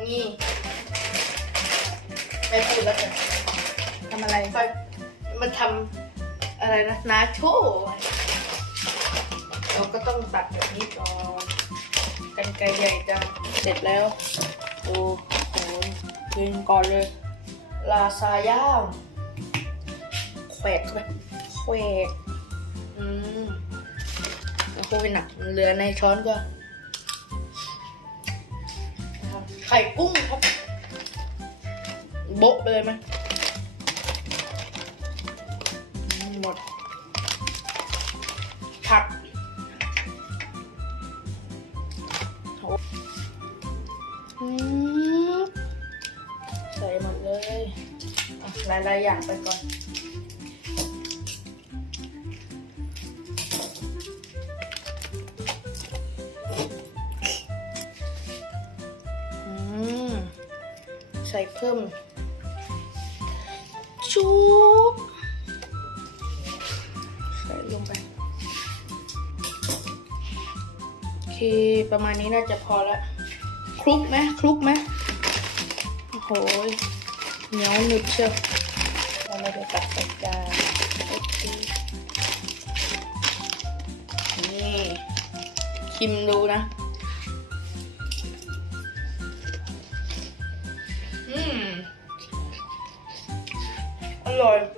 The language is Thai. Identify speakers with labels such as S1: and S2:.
S1: นี่ไม่พูดแล้วกัน
S2: ทำอะไร
S1: ไปมันทำอะไรนะนาโชเราก็ต้องตัดแบบนี้ก่อนกันไกรใหญ่จัง
S2: เสร็จแล้วดูโอ้ยกินก่อนเลย
S1: ลาซาย่าง
S2: แขวกเข้าไปแขวก
S1: อืม
S2: แล้วโคยหนักมันเหลือในช้อนก็
S1: ไข่กุ้งครับ
S2: โบะไปเลยไหมหมด
S1: ผัก
S2: ใส่หมดเลย
S1: หลายๆอย่างไปก่อน
S2: ใส่เพิ่ม ชุบใส่ลงไป โอเค ประมาณนี้น่าจะพอละคลุกไหมคลุกไหมโอ้โหเหนียวหนึบเชียวเราไม่ได้ตัดใส่จานโอเคนี่ชิมดูนะ
S1: olhos.